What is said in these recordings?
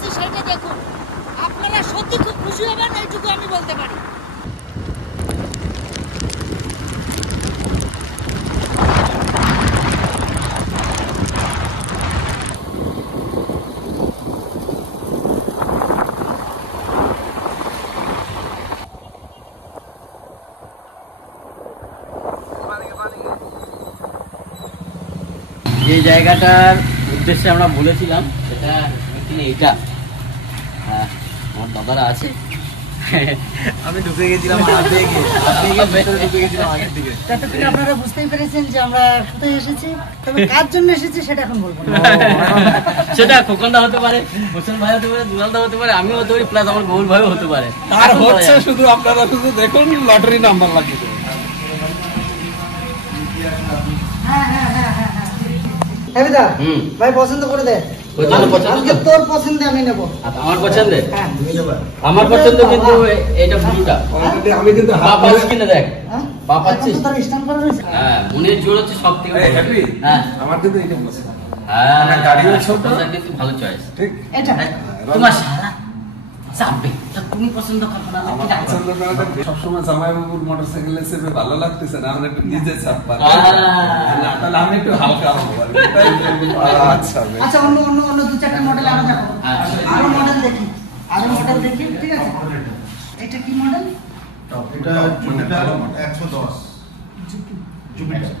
এসেছি সেটা দেখুন, আপনারা সত্যি খুব খুশি হবেন, এইটুকু আমি বলতে পারি। যে জায়গাটার উদ্দেশ্যে আমরা বলেছিলাম সেটা এইটা, আমার দাদারা আছে, আমি ঢুকে গেছিলাম আপনারা বুঝতেই পেরেছেন যে আমরা কোথায় এসেছি, তবে কার জন্য এসেছি সেটা এখন বলবো না। সেটা খোকনদা হতে পারে, হোসেন ভাই হতে পারে, দুলালদা হতে পারে, আমিও হতে পারি, প্লাস আমার গৌর ভাইও হতে পারে। আর হচ্ছে শুধু আপনারা শুধু দেখুন লটারি নাম্বার লাগিয়ে দেবেন। ভাই পছন্দ করে দে, তোর পছন্দে আমি নেবো। আমার পছন্দে, আমার পছন্দ কিন্তু এটা ব্লুটা। আমি কিন্তু কিনে দেখ, পা পাচ্ছিস? হ্যাঁ, মনের জোর হচ্ছে সব থেকে। হ্যাঁ, আমার কিন্তু এটা পছন্দ। হ্যাঁ, গাড়িও ছোট, কিন্তু ভালো চয়েস। ঠিক এটা তোমার শালা চাপবে, তা তুমি পছন্দ করো না? আমার পছন্দ করাটা সবসময় জামাইবাবুর মোটরসাইকেলে চেপে ভালো লাগতেছে না, আমার একটু নিজে চাপ পারে, তাহলে আমি একটু হালকা হবো। আচ্ছা, অন্য অন্য অন্য দু চারটা মডেল আলাদা করো, আরো মডেল দেখি, আরো মডেল দেখি, ঠিক আছে? এটা কি মডেল? এটা জুপিটার 110 জুপিটার।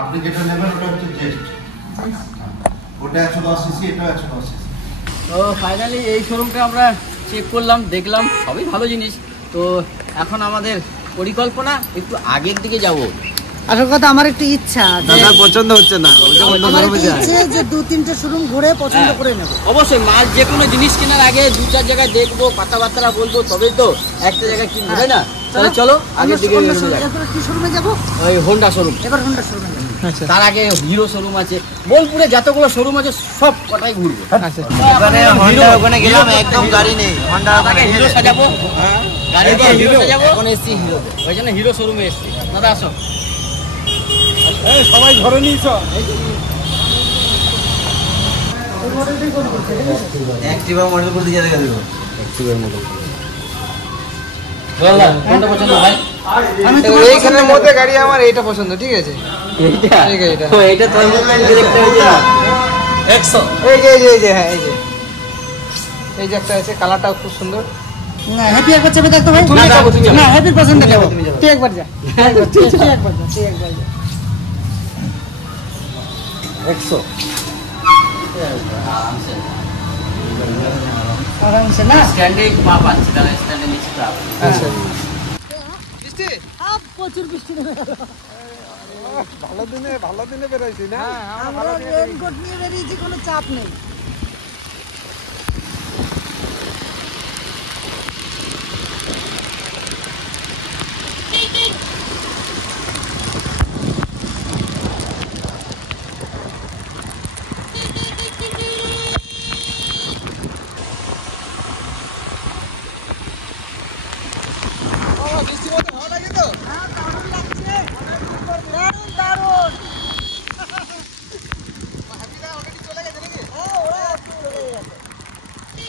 আপনি যেটা নেবেন ওটা হচ্ছে জেস্ট, ওটা 110 সিসি, এটা 110 সিসি। তো ফাইনালি এই শোরুমটা আমরা চেক করলাম, দেখলাম সবই ভালো জিনিস। তো এখন আমাদের পরিকল্পনা একটু আগের দিকে যাব। আসল কথা আমার একটু ইচ্ছা, দাদা পছন্দ হচ্ছে না, আমার ইচ্ছে যে দু তিনটে শোরুম ঘুরে পছন্দ করে নেব। অবশ্যই মাল যে কোনো জিনিস কেনার আগে দু চার জায়গায় দেখবো, কথাবার্তা বলবো, তবেই তো একটা জায়গায় কিনবো, তাই না? তাহলে চলো আগের দিকে। কি শোরুমে যাবো? ওই হোন্ডা শোরুম। এবার হোন্ডা শোরুমে যাবো। তার আগে হিরো শোরুম আছে, বোলপুরে যতগুলো শোরুম আছে সব কটাই ঘুরবো। ওখানে গেলাম, একদম গাড়ি নেই, হোন্ডা হিরো সাজাবো, গাড়ি দিয়ে হিরো সাজাবো। এখন এসছি হিরো, ওই জন্য হিরো শোরুমে এসছি। দাদা আসো, সবাই ঘরে নিয়েছ। অ্যাক্টিভা মডেল করতে যেতে গেল, অ্যাক্টিভার মডেল। দাদা কোনটা পছন্দ ভাই? এইখানের মধ্যে গাড়ি আমার এইটা পছন্দ, ঠিক আছে? এইটা, এই গাড়িটা, তো এইটা তো দেখতে হচ্ছে না 100। এই যে এই যে হ্যাঁ, এই যে এই যে একটা আছে, কালারটাও খুব সুন্দর। না, হ্যাপি একবার চেপে দেখতো ভাই। না, হ্যাপি পছন্দ নেব। তুই একবার যা, তুই একবার যা, তুই একবার যা। 100 আরামসে না স্ট্যান্ডে পা পাচ্ছি, তাহলে স্ট্যান্ডে নিচে তো আচ্ছা। প্রচুর বৃষ্টি নেমে গেল। ভালো দিনে বেরোইছি না, আমরা রেনকোট নিয়ে বেরিয়েছি, কোনো চাপ নেই।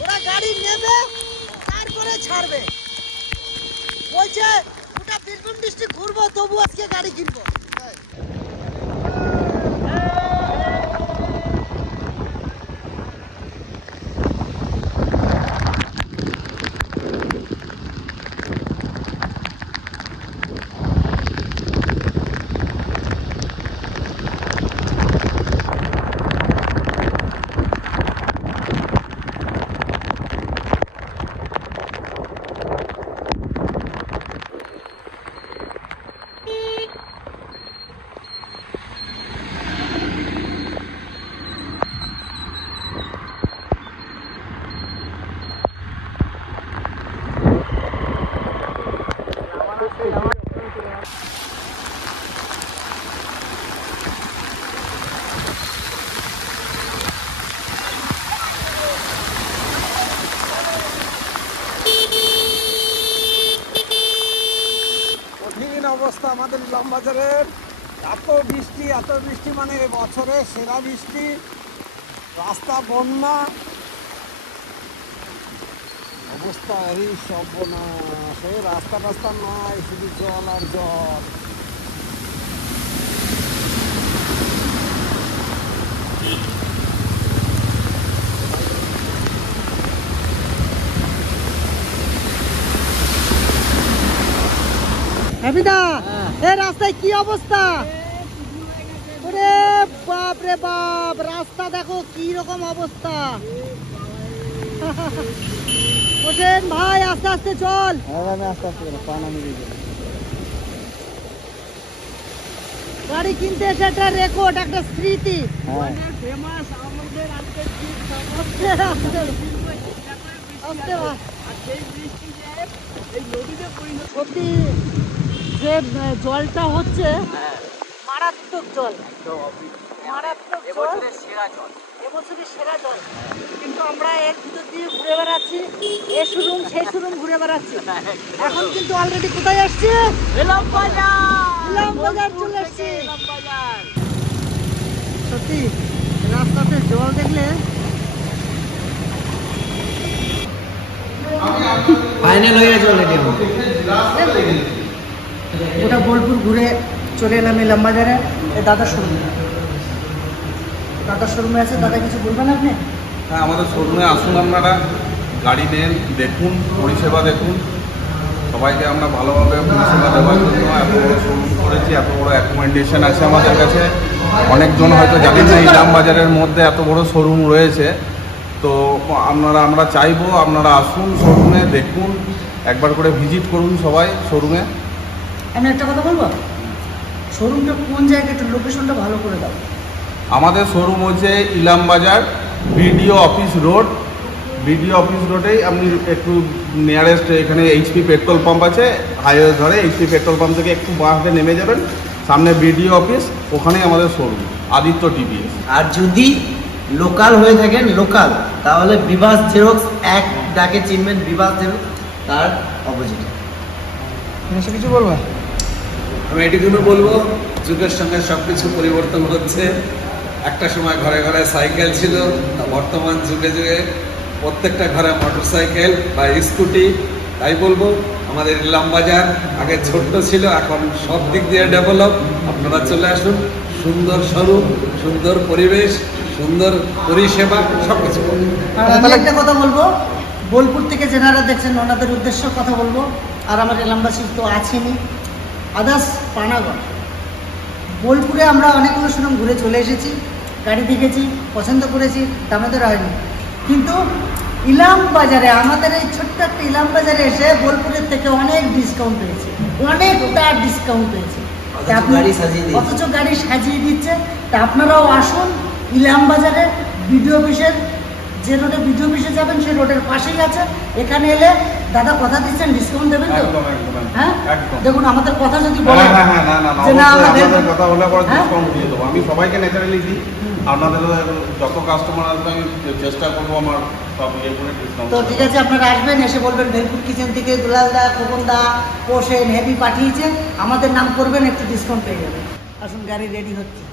ওরা গাড়ি নেবে তারপরে ছাড়বে, বলছে ওটা বীরভূম ডিস্ট্রিক্ট ঘুরবো, তবু আজকে গাড়ি কিনবো। অবস্থা আমাদের ইলামবাজারের, এত বৃষ্টি মানে বছরে সেরা বৃষ্টি, রাস্তা বন্যা, অবস্থা, এই সর্বনাশ, এই রাস্তা টাস্তা নাই, শুধু জল আর জল। হ্যাপিদা, এই রাস্তায় কি অবস্থা? ওরে বাপ রে বাপ, রাস্তা দেখো কি রকম অবস্থা। হোসেন ভাই আস্তে আস্তে চল। আমি আস্তে আস্তে পা নামিয়ে দিই। গাড়ি কিনতে এসে একটা রেকর্ড, একটা স্মৃতি। সত্যি যে জলটা হচ্ছে মারাত্মক জল, মারাত্মক জল, এবছরের সেরা জল। কিন্তু আমরা এর ভিতর দিয়ে ঘুরে বেড়াচ্ছি, এ শোরুম সেই শোরুম ঘুরে বেড়াচ্ছি। এখন কিন্তু অলরেডি কোথায় আসছি? ইলাম বাজার চলে আসছি। সত্যি রাস্তাতে জল দেখলে ফাইনাল হয়ে গেছে অলরেডি। ওটা বোলপুর ঘুরে চলে এলাম ইলাম বাজারে। এই দাদার শোরুম, দাদার শোরুমে আছে। দাদা কিছু বলবেন আপনি? হ্যাঁ, আমাদের শোরুমে আসুন, আপনারা গাড়ি নেন, দেখুন, পরিষেবা দেখুন। সবাইকে আমরা ভালোভাবে পরিষেবা দেওয়ার জন্য এত বড় শোরুম করেছি, এত বড় অ্যাকোমোডেশন আছে আমাদের কাছে। অনেকজন হয়তো জানেন না ইলাম বাজারের মধ্যে এত বড় শোরুম রয়েছে। তো আমরা চাইবো আপনারা আসুন শোরুমে, দেখুন, একবার করে ভিজিট করুন সবাই শোরুমে। আমি একটা কথা বলবো, শোরুমটা কোন জায়গায়, একটু লোকেশনটা ভালো করে দাও। আমাদের শোরুম হচ্ছে Ilam Bazar BDO office road. BDO office রোডেই আপনি একটু নিয়ারেস্ট, এখানে এইচপি পেট্রোল পাম্প আছে, হাইওয়ে ধরে এইচপি পেট্রোল পাম্প থেকে একটু বাসে নেমে যাবেন, সামনে বিডিও অফিস, ওখানেই আমাদের শোরুম আদিত্য টিভি। আর যদি লোকাল হয়ে থাকেন, লোকাল, তাহলে বিভাস জেরক্স, এক ডাকে চিনবেন বিভাস জেরক্স, তার অপোজিট। কিছু বলবো? আমি এটুকুনি বলবো, যুগের সঙ্গে সবকিছু পরিবর্তন হচ্ছে। একটা সময় ঘরে ঘরে সাইকেল ছিল, বর্তমান যুগে যুগে প্রত্যেকটা ঘরে মোটরসাইকেল বা স্কুটি। তাই বলবো আমাদের ইলাম বাজার আগে ছোট্ট ছিল, এখন সব দিক দিয়ে ডেভেলপ। আপনারা চলে আসুন, সুন্দর শোরুম, সুন্দর পরিবেশ, সুন্দর পরিষেবা, সবকিছু। আমি একটা কথা বলবো, বোলপুর থেকে যেনারা দেখছেন ওনাদের উদ্দেশ্য কথা বলবো। আর আমার এলামবাসী তো আছেনই, আদার্স পানাগড়, বোলপুরে আমরা অনেকগুলো শোরুম ঘুরে চলে এসেছি, গাড়ি দেখেছি, পছন্দ করেছি, দামেদার হয়নি। কিন্তু ইলাম বাজারে, আমাদের এই ছোট্ট একটা ইলাম বাজারে এসে বোলপুরের থেকে অনেক ডিসকাউন্ট পেয়েছে, অনেকটা ডিসকাউন্ট পেয়েছে। অথচ গাড়ি সাজিয়ে দিচ্ছে। তা আপনারাও আসুন ইলাম বাজারে, বিডিও অফিসের, যে রোডে বিডিও অফিসে যাবেন সেই রোডের পাশেই আছে। এখানে এলে দাদা কথা দিচ্ছেন ডিসকাউন্ট দেবেন তো? হ্যাঁ, দেখুন আমাদের কথা যদি বলে যে না আমাদের কথা হলে পরে ডিসকাউন্ট দিয়ে দেবো। আমি সবাইকে ন্যাচারালি দিই, আপনাদের যত কাস্টমার আসবে আমি চেষ্টা করবো আমার সব ইয়ে করে ডিসকাউন্ট। তো ঠিক আছে, আপনারা আসবেন, এসে বলবেন ভেলপুর কিচেন থেকে দুলালদা, খোকনদা, পোষেন, হেভি পাঠিয়েছে, আমাদের নাম করবেন, একটু ডিসকাউন্ট পেয়ে যাবেন। আসুন, গাড়ি রেডি হচ্ছে।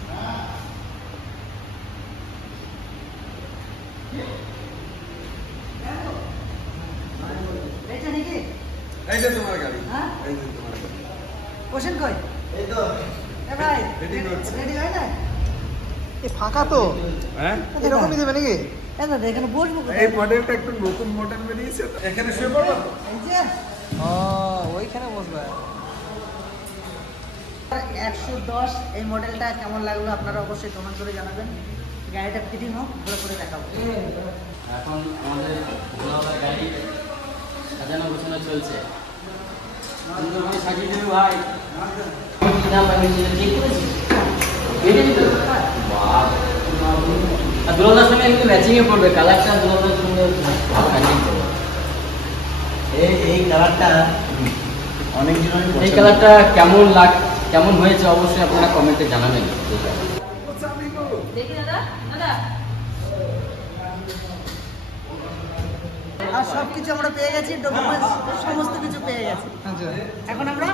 এই যে তোমার গাড়ি, হ্যাঁ, এই যে তোমার গাড়ি। পোষেন কই? এই তো এ ভাই রেডি করছে। রেডি হয় না? এ ফাঁকা তো, হ্যাঁ, এরকমই দেবে নাকি? এই দাদা এখানে বসবো কোথায়? এই মডেলটা একটু নতুন মডেল বেরিয়েছে তো, এখানে শুয়ে পড়বো তো। এই যে ওইখানে বসবে। 110 এই মডেলটা কেমন লাগলো আপনারা অবশ্যই কমেন্ট করে জানাবেন। গাড়িটা ফিটিং হোক, ভালো করে দেখাবো। এখন আমাদের গাড়ি সাজানো গোছানো চলছে। সুন্দরভাবে সাজিয়ে দেবে ভাই। ঠিক করেছিস? আর দুলাদার সঙ্গে একটু ম্যাচিংয়ে পড়বে, কালারটা দুলাদার সঙ্গে ম্যাচিং করবে। এই কালারটা অনেক দিন, এই কালারটা কেমন হয়েছে অবশ্যই আপনারা কমেন্টে জানাবেন। আর সবকিছু আমরা পেয়ে গেছি, ডকুমেন্টস সমস্ত কিছু পেয়ে গেছি। এখন আমরা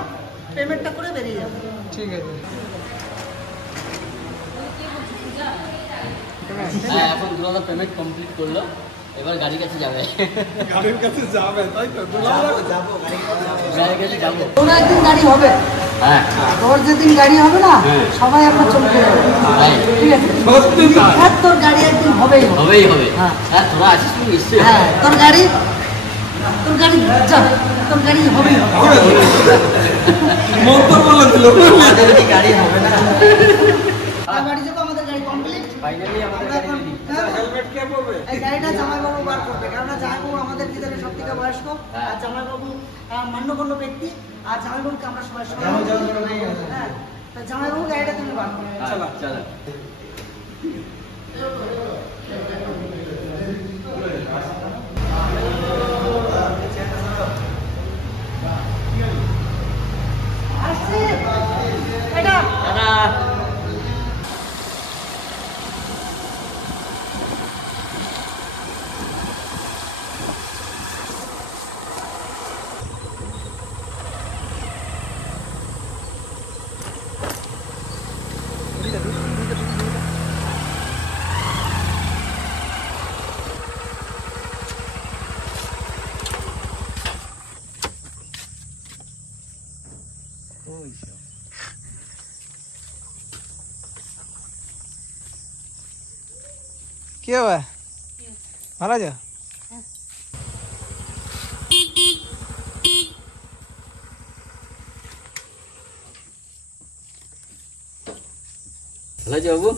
পেমেন্টটা করে বেরিয়ে যাবো। ঠিক আছে। হ্যাঁ, এখন দুলাদা পেমেন্ট কমপ্লিট করলো। এবার গাড়ির কাছে যাবে। গাড়ির কাছে যাবে তাই তো? গাড়ির কাছে যাবো। কোনো একদিন গাড়ি হবে, হ্যাঁ তোর যেদিন গাড়ি হবে না সবাই আপনার চমকে যাবে, তাই ঠিক আছে? সত্যি তাই। আর তোর গাড়ি একদিন হবেই হবে। হবেই হবে। হ্যাঁ। হ্যাঁ তোরা আছিস তো নিশ্চয়ই। হ্যাঁ তোর গাড়ি যা, তোর গাড়ি হবেই হবে। মন্তব্য বলেছিল আমাদের কি গাড়ি হবে না? আর বাড়ি যাবো, আমাদের গাড়ি কমপ্লিট। ফাইনালি আমাদের গাড়ি ready। হেলমেট কে পরবে? এই গাড়িটা জামাইবাবু বার করবে, কেননা জামাইবাবু আমাদের ভিতরে সব থেকে বয়স্ক, আর জামাইবাবু মান্যগণ্য ব্যক্তি, আর জামাইবাবুকে আমরা সবাই সম্মান করি। হ্যাঁ, তা জামাইবাবু গাড়িটা তুমি বার করো। চলো চলো। আসছি এটা টাটা। क्या हुआ है महाराज? ভালো আছো বাবু?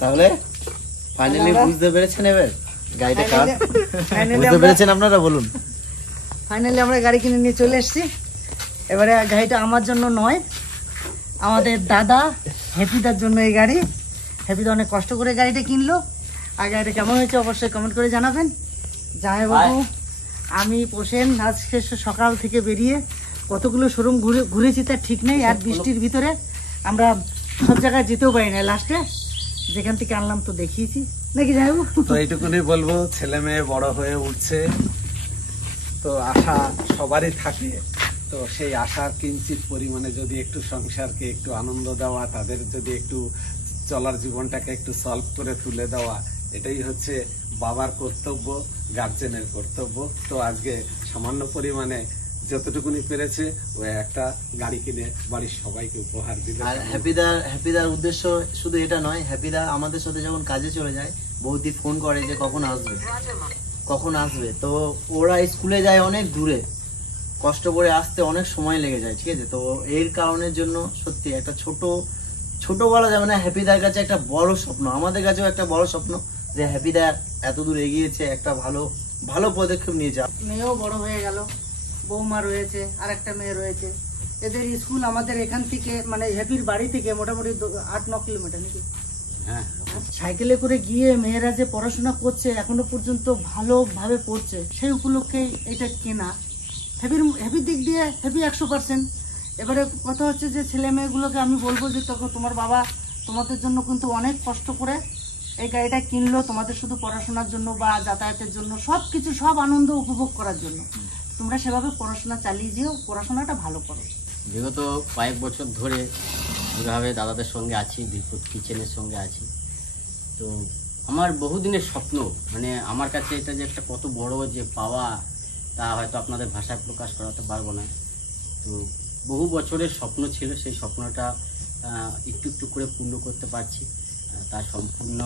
তাহলে ফাইনালি বুঝতে পেরেছেন এবার গাড়িটা কার? বুঝতে পেরেছেন আপনারা? বলুন। ফাইনালি আমরা গাড়ি কিনে নিয়ে চলে এসেছি। এবারে গাড়িটা আমার জন্য নয়, আমাদের দাদা হ্যাপিদার জন্য এই গাড়ি। হ্যাপিদা অনেক কষ্ট করে গাড়িটা কিনলো, আর গাড়িটা কেমন হয়েছে অবশ্যই কমেন্ট করে জানাবেন। জামাইবাবু আমি পোষেন আজকে সকাল থেকে বেরিয়ে কতগুলো শোরুম ঘুরেছি তার ঠিক নেই, আর বৃষ্টির ভিতরে আমরা সব জায়গায় যেতেও পারি না। লাস্টে যেখান থেকে আনলাম তো দেখিয়েছি নাকি জামাইবাবু? তো এইটুকুনি বলবো, ছেলে মেয়ে বড় হয়ে উঠছে, তো আশা সবারই থাকে। তো সেই আশার কিঞ্চিত পরিমাণে যদি একটু সংসারকে একটু আনন্দ দেওয়া, তাদের যদি একটু চলার জীবনটাকে একটু সলভ করে তুলে দেওয়া, এটাই হচ্ছে বাবার কর্তব্য, গার্জেনের কর্তব্য। তো আজকে সামান্য পরিমাণে যতটুকুনি পেরেছে ও একটা গাড়ি কিনে বাড়ির সবাইকে উপহার দিলে। আর হ্যাপিদার উদ্দেশ্য শুধু এটা নয়, হ্যাপিদা আমাদের সাথে যখন কাজে চলে যায় বৌদি ফোন করে যে কখন আসবে। তো ওরা স্কুলে যায় অনেক দূরে, কষ্ট করে আসতে অনেক সময় লেগে যায়, ঠিক আছে? তো এর কারণের জন্য সত্যি একটা ছোট বলা যাবে না, হ্যাপিদার কাছে একটা বড় স্বপ্ন, আমাদের কাছেও একটা বড় স্বপ্ন যে হ্যাপিদা এত দূর এগিয়েছে, একটা ভালো পদক্ষেপ নিয়েছে। মেয়েও বড় হয়ে গেল, বৌমা রয়েছে, আর একটা মেয়ে রয়েছে। এদের স্কুল আমাদের এখান থেকে মানে হ্যাপির বাড়ি থেকে মোটামুটি 8-9 কিলোমিটার নাকি। হ্যাঁ, সাইকেলে করে গিয়ে মেয়েরা যে পড়াশোনা করছে, এখনো পর্যন্ত ভালোভাবে পড়ছে, সেই উপলক্ষে এটা কেনা। হ্যাপির দিক দিয়ে হ্যাপি 100%। এবারে কথা হচ্ছে যে ছেলে মেয়েগুলোকে আমি বলবো যে তোমার বাবা তোমাদের জন্য কিন্তু অনেক কষ্ট করে এই গাড়িটা কিনলো, তোমাদের শুধু পড়াশোনার জন্য বা যাতায়াতের জন্য, সব আনন্দ উপভোগ করার জন্য। তোমরা সেভাবে পড়াশোনা চালিয়ে যেও, পড়াশোনাটা ভালো করো। বিগত কয়েক বছর ধরে যেভাবে দাদাদের সঙ্গে আছি, বিপুল কিচেনের সঙ্গে আছি, তো আমার বহুদিনের স্বপ্ন, মানে আমার কাছে এটা যে একটা কত বড় যে পাওয়া, তা হয়তো আপনাদের ভাষায় প্রকাশ করাতে পারবো না। তো বহু বছরের স্বপ্ন ছিল, সেই স্বপ্নটা একটু একটু করে পূর্ণ করতে পারছি। তার সম্পূর্ণ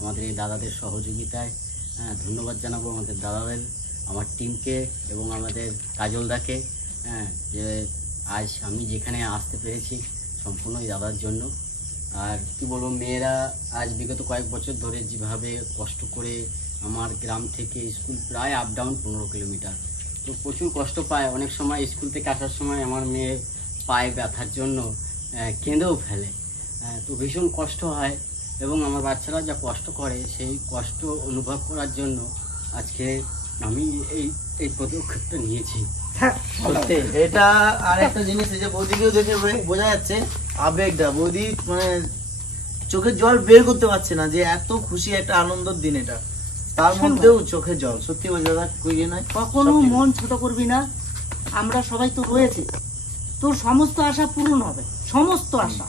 আমাদের এই দাদাদের সহযোগিতায় ধন্যবাদ জানাবো আমাদের দাদাদের, আমার টিমকে এবং আমাদের কাজলদাকে, যে আজ আমি যেখানে আসতে পেরেছি সম্পূর্ণ এই দাদার জন্য। আর কি বলবো, মেয়েরা আজ বিগত কয়েক বছর ধরে যেভাবে কষ্ট করে আমার গ্রাম থেকে স্কুল প্রায় আপ ডাউন 15 কিলোমিটার, তো প্রচুর কষ্ট পায়। অনেক সময় স্কুল থেকে আসার সময় আমার মেয়ে পায়ে ব্যথার জন্য কেঁদেও ফেলে, তো ভীষণ কষ্ট হয়। এবং আমার বাচ্চারা যা কষ্ট করে সেই কষ্ট অনুভব করার জন্য আজকে আমি এই পদক্ষেপটা নিয়েছি। এটা আর একটা জিনিস, যে বৌদিকেও দেখে বোঝা যাচ্ছে আবেগটা, বৌদি মানে চোখের জল বের করতে পারছে না, যে এত খুশি একটা আনন্দের দিন এটা, তার মধ্যেও চোখের জল। সত্যি বলছে দাদা, কইয়ে নয়, কখনো মন ছোট করবি না, আমরা সবাই তো রয়েছি, তোর সমস্ত আশা পূরণ হবে, সমস্ত আশা।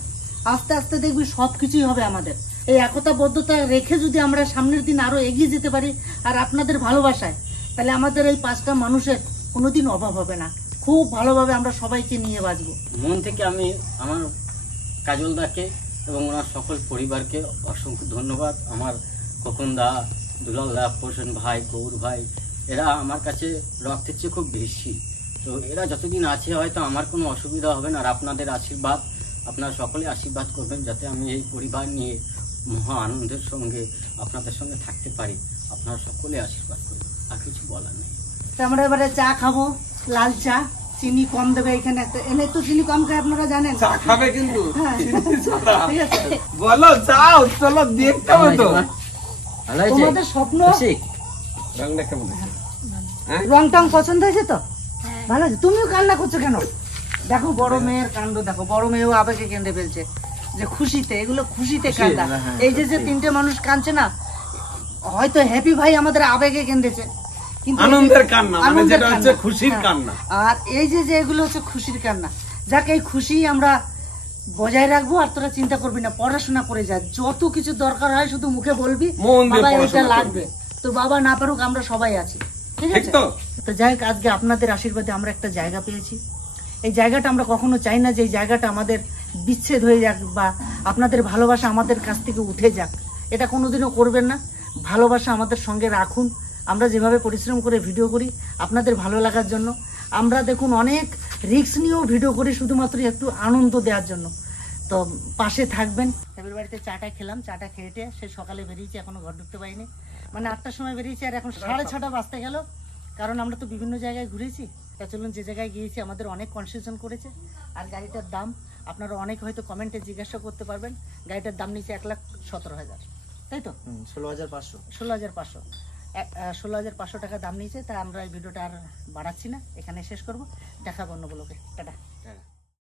আস্তে আস্তে দেখবি সবকিছুই হবে আমাদের। এই একতাবদ্ধতা রেখে যদি আমরা সামনের দিন আরো এগিয়ে যেতে পারি আর আপনাদের ভালোবাসায়, তাহলে আমাদের এই 5টা মানুষের কোনোদিন অভাব হবে না। খুব ভালোভাবে আমরা সবাইকে নিয়ে বাঁচবো। মন থেকে আমি আমার কাজলদাকে এবং ওনার সকল পরিবারকে অসংখ্য ধন্যবাদ। আমার খোকন দা, দুলাল দা, প্রসেন ভাই, গৌর ভাই, এরা আমার কাছে রক্তের চেয়ে খুব বেশি। তো এরা যতদিন আছে হয়তো আমার কোনো অসুবিধা হবে না। আর আপনাদের আশীর্বাদ, আপনারা সকলে আশীর্বাদ করবেন যাতে আমি এই পরিবার নিয়ে মহা আনন্দের সঙ্গে আপনাদের সঙ্গে থাকতে পারি। আপনারা সকলে আশীর্বাদ করবেন, আর কিছু বলার নেই। তো আমরা এবারে চা খাবো, লাল চা, চিনি কম দেবে এখানে একটা, এনে তো চিনি কম খায় আপনারা জানেন। চা খাবে কিন্তু হ্যাঁ, ঠিক আছে। বলো যাও, চলো দেখতে হবে তো। ভালো হয়েছে? তোমাদের স্বপ্ন খুশি? রংটা কেমন হয়েছে? রং টং পছন্দ হয়েছে তো? ভালো আছে। তুমিও কান্না করছো কেন? দেখো বড় মেয়ের কাণ্ড, দেখো বড় মেয়েও আবেগে কেঁদে ফেলছে, যে খুশিতে, এগুলো খুশিতে কাঁদা। এই যে 3টে মানুষ কাঁদছে না, হয়তো হ্যাপি ভাই আমাদের আবেগে কেঁদেছে, কিন্তু আনন্দের কান্না, মানে আনন্দের যেটা হচ্ছে কান্না। খুশির হ্যাঁ। কান্না। আর এই যে এগুলো হচ্ছে খুশির কান্না। যাক, এই খুশি আমরা বজায় রাখবো। আর তোরা চিন্তা করবি না, পড়াশোনা করে যা, যত কিছু দরকার হয় শুধু মুখে বলবি মন দিয়ে বাবা এটা পড়াশোনা লাগবে। তো বাবা না পারুক, আমরা সবাই আছি, ঠিক ঠিক আছে? তো? তো যাই হোক, আজকে আপনাদের আশীর্বাদে আমরা একটা জায়গা পেয়েছি। এই জায়গাটা আমরা কখনো চাই না যে এই জায়গাটা আমাদের বিচ্ছেদ হয়ে যাক বা আপনাদের ভালোবাসা আমাদের কাছ থেকে উঠে যাক, এটা কোনোদিনও করবেন না। ভালোবাসা আমাদের সঙ্গে রাখুন। আমরা যেভাবে পরিশ্রম করে ভিডিও করি আপনাদের ভালো লাগার জন্য, আমরা দেখুন অনেক রিস্ক নিয়েও ভিডিও করি শুধুমাত্র একটু আনন্দ দেওয়ার জন্য। তো পাশে থাকবেন। এবার বাড়িতে চাটা খেলাম, চাটা খেয়ে সে সকালে বেরিয়েছি, এখনো ঘর ঢুকতে পারিনি। মানে 8টার সময় বেরিয়েছি আর এখন 6:30 বাজতে গেল, কারণ আমরা তো বিভিন্ন জায়গায় ঘুরেছি। তা চলুন, যে জায়গায় গিয়েছি আমাদের অনেক কনসেশন করেছে। আর গাড়িটার দাম আপনারা অনেক হয়তো কমেন্টে জিজ্ঞাসা করতে পারবেন, গাড়িটার দাম নিয়েছে 1,17,000, তাই তো? 16,500। 16,500, 16,500 টাকা দাম নিয়েছে। তা আমরা এই ভিডিওটা আর বাড়াচ্ছি না, এখানে শেষ করব। দেখা অন্য ব্লগে। টাটা।